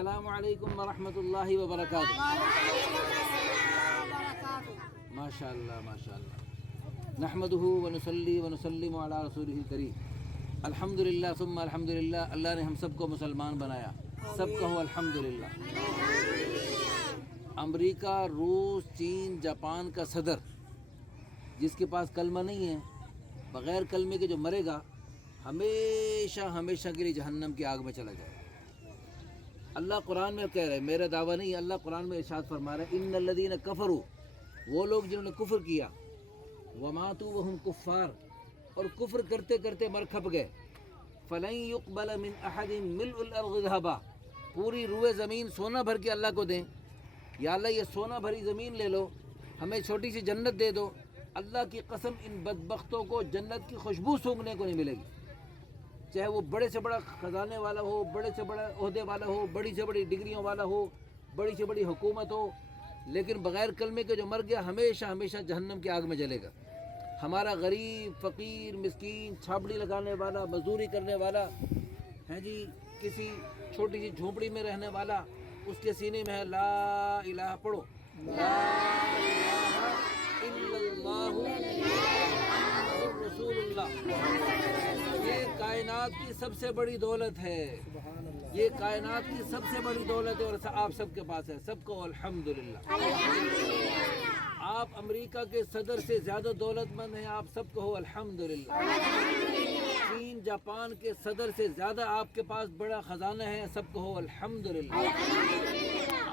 السلام علیکم ورحمۃ اللہ وبرکاتہ. ماشاء اللہ ماشاء اللہ. نحمدہ ونصلی ونسلم علی رسولہ الکریم. الحمدللہ ثم الحمدللہ. اللہ نے ہم سب کو مسلمان بنایا. سب کہو الحمدللہ. امریکہ، روس، چین، جاپان کا صدر جس کے پاس کلمہ نہیں ہے، بغیر کلمے کے جو مرے گا ہمیشہ ہمیشہ کے لیے جہنم کی آگ میں چلا جائے گا. اللہ قرآن میں کہہ رہے ہیں، میرا دعویٰ نہیں، اللہ قرآن میں ارشاد فرما رہے ہیں ان الذین کفروا، وہ لوگ جنہوں نے کفر کیا، وماتوا وہم کفار، اور کفر کرتے کرتے مر کھپ گئے، فلن یقبل من احد ملء الارض ذهبا، پوری روئے زمین سونا بھر کے اللہ کو دیں، یا اللہ یہ سونا بھری زمین لے لو، ہمیں چھوٹی سی جنت دے دو، اللہ کی قسم ان بدبختوں کو جنت کی خوشبو سونگھنے کو نہیں ملے گی. چاہے وہ بڑے سے بڑا خزانے والا ہو، بڑے سے بڑا عہدے والا ہو، بڑی سے بڑی ڈگریوں والا ہو، بڑی سے بڑی حکومت ہو، لیکن بغیر کلمے کے جو مر گیا ہمیشہ ہمیشہ جہنم کی آگ میں جلے گا. ہمارا غریب، فقیر، مسکین، چھاپڑی لگانے والا، مزدوری کرنے والا ہے جی، کسی چھوٹی سی جھونپڑی میں رہنے والا، اس کے سینے میں ہے لا الہ، پڑھو لا الہ الا اللہ محمد رسول اللہ. یہ کائنات کی سب سے بڑی دولت ہے، یہ کائنات کی سب سے بڑی دولت ہے، اور آپ سب کے پاس ہے. سب کو الحمدللہ. آپ امریکہ کے صدر سے زیادہ دولت مند ہیں، آپ سب کو الحمدللہ. چین، جاپان کے صدر سے زیادہ آپ کے پاس بڑا خزانہ ہے، سب کو الحمدللہ.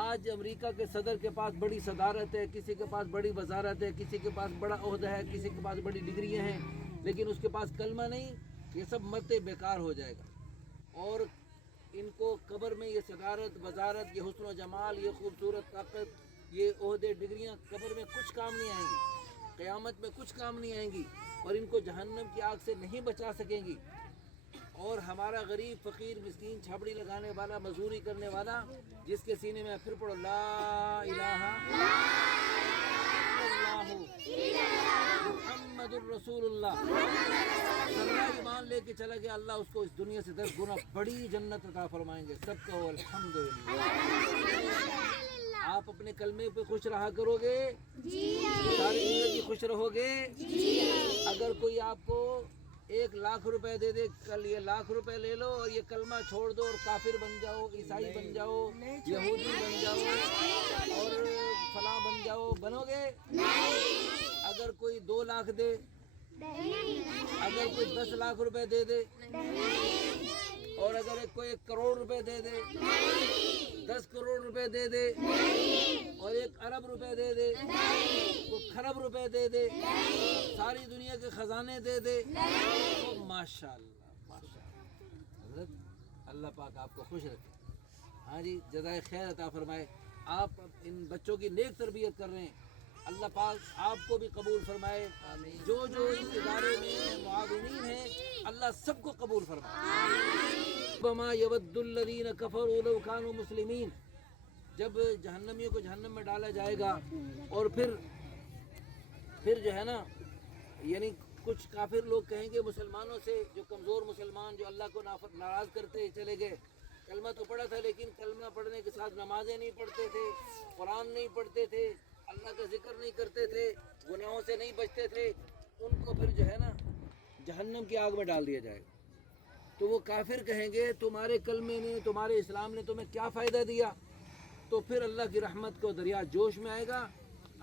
آج امریکہ کے صدر کے پاس بڑی صدارت ہے، کسی کے پاس بڑی وزارت ہے، کسی کے پاس بڑا عہدہ ہے، کسی کے پاس بڑی ڈگریاں ہیں، لیکن اس کے پاس کلمہ نہیں. یہ سب مرتے بیکار ہو جائے گا، اور ان کو قبر میں یہ صدارت، وزارت، یہ حسن و جمال، یہ خوبصورت طاقت، یہ عہدے، ڈگریاں قبر میں کچھ کام نہیں آئیں گی، قیامت میں کچھ کام نہیں آئیں گی، اور ان کو جہنم کی آگ سے نہیں بچا سکیں گی. اور ہمارا غریب، فقیر، مسکین، چھاپڑی لگانے والا، مزدوری کرنے والا، جس کے سینے میں پھر پڑھو لا الہ الا اللہ محمد الرسول اللہ، ذرہ ایمان لے کے چلا گیا، اللہ اس کو اس دنیا سے 10 گنا بڑی جنت عطا فرمائیں گے. سب کو الحمدللہ. آپ اپنے کلمے پہ خوش رہا کرو گے، ساری زندگی خوش رہو گے. اگر کوئی آپ کو 1,00,000 روپے دے دے، کل یہ 1,00,000 روپے لے لو اور یہ کلمہ چھوڑ دو اور کافر بن جاؤ، عیسائی بن جاؤ، یہودی بن جاؤ، اور فلاں بن جاؤ، بنو گے؟ اگر کوئی 2,00,000 دے، اگر کوئی 10,00,000 روپے دے دے، اور اگر کوئی 1 کروڑ روپے دے دے، 10 کروڑ روپے دے دے، اور 1 ارب روپے دے دے، کوئی کھرب روپے دے دے، ساری دنیا کے خزانے دے دے، تو ماشاءاللہ ماشاءاللہ. حضرت اللہ پاک آپ کو خوش رکھے. ہاں جی، جزائے خیر عطا فرمائے. آپ ان بچوں کی نیک تربیت کر رہے ہیں، اللہ پاک آپ کو بھی قبول فرمائے. جو جو اس ادارے میں معاونین ہیں، اللہ سب کو قبول فرمائے. وما یود الذین کفروا لو کانوا مسلمین. جب جہنمیوں کو جہنم میں ڈالا جائے گا، اور پھر جو ہے نا، یعنی کچھ کافر لوگ کہیں گے مسلمانوں سے، جو کمزور مسلمان جو اللہ کو ناراض کرتے چلے گئے، کلمہ تو پڑھا تھا لیکن کلمہ پڑھنے کے ساتھ نمازیں نہیں پڑھتے تھے، قرآن نہیں پڑھتے تھے، اللہ کا ذکر نہیں کرتے تھے، گناہوں سے نہیں بچتے تھے، ان کو پھر جو ہے نا جہنم کی آگ میں ڈال دیا جائے گا. تو وہ کافر کہیں گے تمہارے کلمے نے، تمہارے اسلام نے تمہیں کیا فائدہ دیا؟ تو پھر اللہ کی رحمت کو دریا جوش میں آئے گا.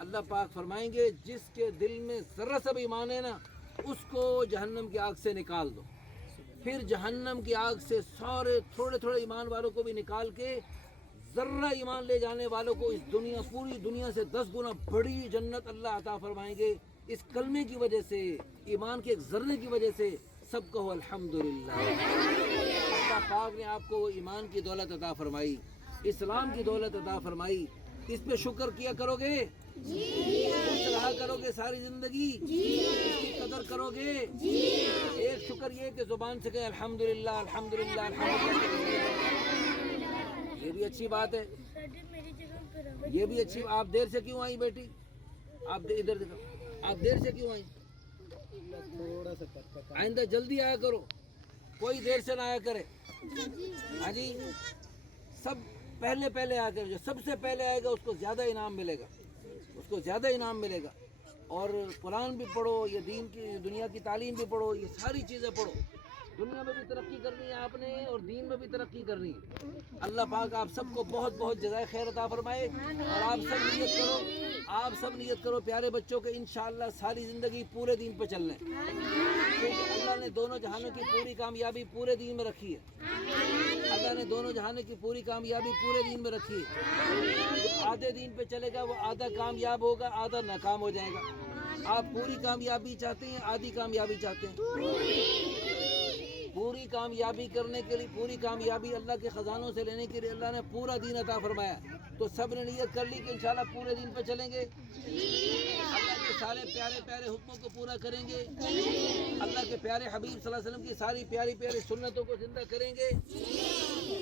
اللہ پاک فرمائیں گے جس کے دل میں ذرا سا بھی ایمان ہے نا، اس کو جہنم کی آگ سے نکال دو. پھر جہنم کی آگ سے سارے تھوڑے تھوڑے ایمان والوں کو بھی نکال کے ذرہ ایمان لے جانے والوں کو اس دنیا، پوری دنیا سے 10 گنا بڑی جنت اللہ عطا فرمائیں گے. اس کلمے کی وجہ سے، ایمان کے ایک ذرے کی وجہ سے. سب کو الحمدللہ. اللہ پاک نے آپ کو ایمان کی دولت عطا فرمائی، اسلام کی دولت عطا فرمائی. اس پہ شکر کیا کرو گے؟ خوش رہا کرو گے ساری زندگی؟ اس کی قدر کرو گے؟ ایک شکر یہ کہ زبان سے کہ الحمدللہ الحمدللہ الحمدللہ. یہ بھی اچھی بات ہے، یہ بھی اچھی. آپ دیر سے کیوں آئی بیٹی؟ آپ ادھر دیکھو، آپ دیر سے کیوں آئی؟ آئندہ جلدی آیا کرو، کوئی دیر سے نہ آیا کرے. ہاں جی، سب پہلے آ کر جو سب سے پہلے آئے گا اس کو زیادہ انعام ملے گا، اس کو زیادہ انعام ملے گا. اور قرآن بھی پڑھو، یہ دین کی دنیا کی تعلیم بھی پڑھو، یہ ساری چیزیں پڑھو. دنیا میں بھی ترقی کرنی ہے آپ نے اور دین میں بھی ترقی کرنی ہے. اللہ پاک آپ سب کو بہت بہت جزائے خیر عطا فرمائے. اور آپ سب نیت کرو پیارے بچوں کے انشاءاللہ ساری زندگی پورے دین پہ چلنے، کیونکہ اللہ نے دونوں جہانوں کی پوری کامیابی پورے دین میں رکھی ہے. اللہ نے دونوں جہانوں کی پوری کامیابی پورے دین میں رکھی ہے. جو آدھے دین پہ چلے گا وہ آدھا کامیاب ہوگا، آدھا ناکام ہو جائے گا. آپ پوری کامیابی چاہتے ہیں، آدھی کامیابی چاہتے ہیں؟ پوری کامیابی کرنے کے لیے، پوری کامیابی اللہ کے خزانوں سے لینے کے لیے اللہ نے پورا دین عطا فرمایا. تو سب نے نیت کر لی کہ انشاءاللہ پورے دین پہ چلیں گے، اللہ کے سارے پیارے پیارے حکموں کو پورا کریں گے، اللہ کے پیارے حبیب صلی اللہ علیہ وسلم کی ساری پیاری پیاری سنتوں کو زندہ کریں گے،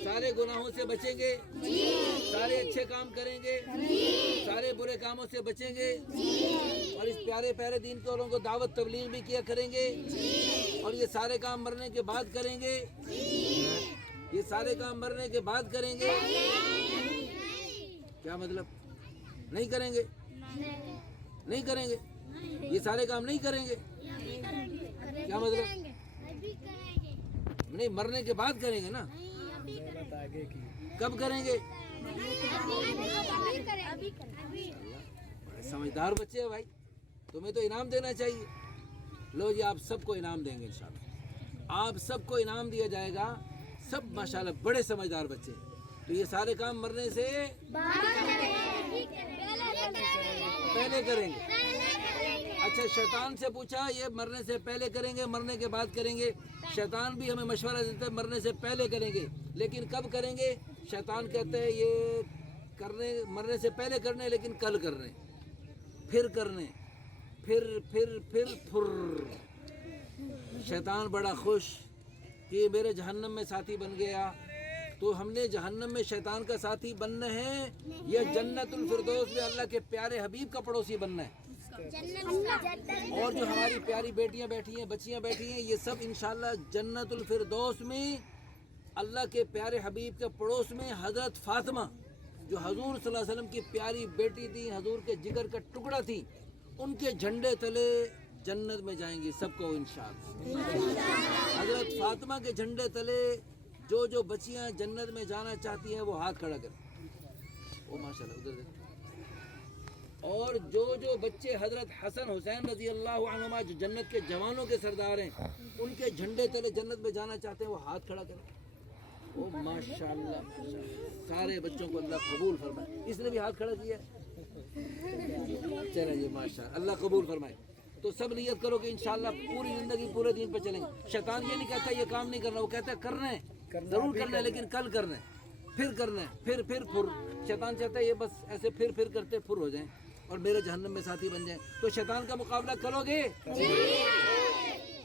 سارے گناہوں سے بچیں گے، سارے اچھے کام کریں گے، سارے برے کاموں سے بچیں گے، اور اس پیارے پیارے دین کے اوروں کو دعوت تبلیغ بھی کیا کریں گے. اور یہ سارے کام مرنے کے بعد کریں گے، یہ سارے کام مرنے کے بعد کریں گے. کیا مطلب؟ نہیں کریں گے، نہیں کریں گے، یہ سارے کام نہیں کریں گے. کیا مطلب؟ نہیں، مرنے کے بعد کریں گے نا. کب کریں گے؟ سمجھدار بچے ہیں بھائی، تمہیں تو انعام دینا چاہیے. لو جی، آپ سب کو انعام دیں گے انشاءاللہ، آپ سب کو انعام دیا جائے گا. سب ماشاءاللہ بڑے سمجھدار بچے ہیں. تو یہ سارے کام مرنے سے پہلے کریں گے. اچھا، شیطان سے پوچھا یہ مرنے سے پہلے کریں گے مرنے کے بعد کریں گے؟ شیطان بھی ہمیں مشورہ دیتا ہے مرنے سے پہلے کریں گے، لیکن کب کریں گے؟ شیطان کہتے ہیں یہ مرنے سے پہلے کرنے، لیکن کل کرنے، پھر کرنے، پھر شیطان بڑا خوش کہ یہ میرے جہنم میں ساتھی بن گیا. تو ہم نے جہنم میں شیطان کا ساتھی بننا ہے یا جنت الفردوس میں اللہ کے پیارے حبیب کا پڑوسی بننا ہے؟ اور جو ہماری پیاری بیٹیاں بیٹھی ہیں، بچیاں بیٹھی ہیں، یہ سب انشاءاللہ جنت الفردوس میں اللہ کے پیارے حبیب کے پڑوس میں حضرت فاطمہ جو حضور صلی اللہ علیہ وسلم کی پیاری بیٹی تھی، حضور کے جگر کا ٹکڑا تھی، ان کے جھنڈے تلے جنت میں جائیں گی سب کو انشاءاللہ. حضرت فاطمہ کے جھنڈے تلے جو بچیاں جنت میں جانا چاہتی ہیں وہ ہاتھ کھڑا کریں. او ماشاءاللہ، ادھر دیکھیں. اور جو بچے حضرت حسن حسین رضی اللہ عنہما جو جنت کے جوانوں کے سردار ہیں، ان کے جھنڈے تلے جنت میں جانا چاہتے ہیں وہ ہاتھ کھڑا کریں. او ماشاءاللہ، سارے بچوں کو اللہ قبول فرمائے. اس نے بھی ہاتھ کھڑا کیا. چلیں جی، ماشاءاللہ، اللہ قبول فرمائے. تو سب نیت کرو کہ انشاءاللہ پوری زندگی پورے دین پہ چلیں گے. شیطان یہ نہیں کہتا یہ کام نہیں کرنا، وہ کہتا ہے کرنا ہے، ضرور کرنا ہے، لیکن کل کرنا ہے، پھر کرنا ہے، پھر شیطان چاہتا ہے یہ بس ایسے پھر کرتے پھر ہو جائیں اور میرے جہنم میں ساتھی بن جائیں. تو شیطان کا مقابلہ کرو گے؟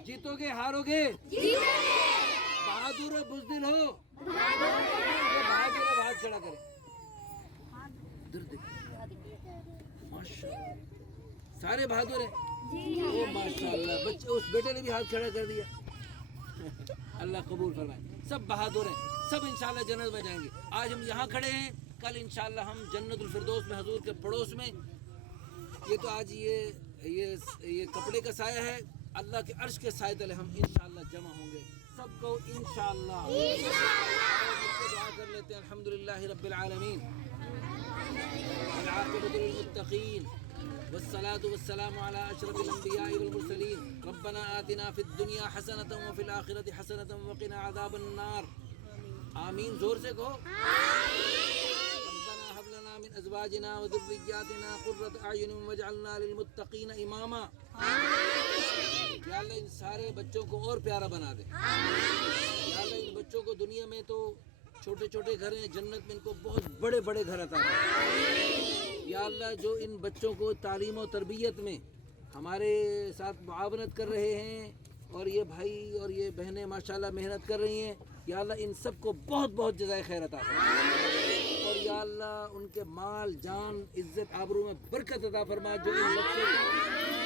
جیتو گے؟ ہارو گے؟ بہادر ہو بزدل ہو؟ بہادر ہو، ہاتھ کھڑا کریں. ادھر دیکھیں، ماشاءاللہ سارے بہادر ہیں. او ماشاءاللہ، بچے اس بیٹے نے بھی ہاتھ کھڑا کر دیا. اللہ قبول فرمائے. سب بہادر ہیں، سب انشاءاللہ جنت میں جائیں گے. آج ہم یہاں کھڑے ہیں، کل انشاءاللہ ہم جنت الفردوس میں حضور کے پڑوس میں. یہ تو آج یہ کپڑے کا سایہ ہے، اللہ کے عرش کے سائے تلے ہم انشاءاللہ جمع ہوں گے. سب کو انشاءاللہ دعا کر لیتے ہیں. الحمدللہ رب العالمین، والعاقبۃ للمتقین، والصلاة والسلام على أشرف الأنبياء والمرسلين. ربنا آتنا في الدنيا حسنة وفي الآخرة حسنة وقنا عذاب النار. آمین. زور سے کہو. ربنا هب لنا من أزواجنا وذرياتنا قرة أعين واجعلنا للمتقين إماما. یا اللہ ان سارے بچوں کو اور پیارا بنا دے. یا اللہ ان بچوں کو دنیا میں تو چھوٹے چھوٹے گھر ہیں، جنت میں ان کو بہت بڑے بڑے گھر عطا کر. یا اللہ جو ان بچوں کو تعلیم و تربیت میں ہمارے ساتھ معاونت کر رہے ہیں، اور یہ بھائی اور یہ بہنیں ماشاءاللہ محنت کر رہی ہیں، یا اللہ ان سب کو بہت بہت جزائے خیر عطا فرما. اور یا اللہ ان کے مال جان عزت آبرو میں برکت عطا فرما. جو ان بچوں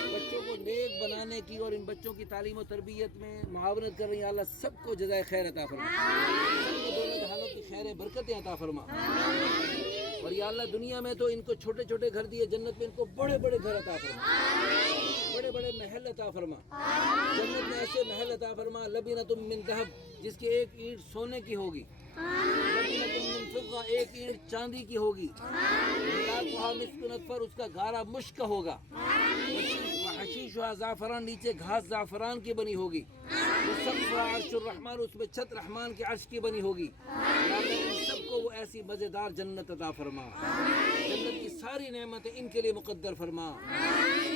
کو بچوں کو نیک بنانے کی اور ان بچوں کی تعلیم و تربیت میں معاونت کر رہی ہیں، اللہ سب کو جزائے خیر عطا فرما، سب کو دونوں جہانوں کی خیر برکتیں عطا فرما۔ اور یا اللہ دنیا میں تو ان کو چھوٹے چھوٹے گھر دیے، جنت میں ان کو بڑے بڑے گھر عطا فرما، بڑے بڑے محل عطا فرما، جنت میں ایسے محل عطا فرما، لبینۃ من ذہب جس کی ایک اینٹ سونے کی ہوگی، لبینۃ من فضہ ایک اینٹ چاندی کی ہوگی، ملاکھا مسک نطفر اس کا گارا مشک ہوگا، وحشیشھا زعفران نیچے گھاس زعفران کی بنی ہوگی، وسقفھا عرش الرحمن اس میں چھت رحمان کے عرش کی بنی ہوگی۔ یا اللہ ان سب کو وہ ایسی مزیدار جنت عطا فرما، جنت کی ساری نعمتیں ان کے لیے مقدر فرما،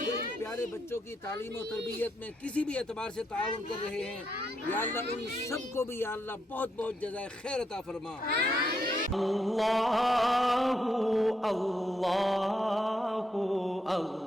جو ان پیارے بچوں کی تعلیم و تربیت میں کسی بھی اعتبار سے تعاون کر رہے ہیں، یا اللہ ان سب کو بھی یا اللہ بہت بہت جزائے خیر عطا فرما۔ اللہ اللہ اللہ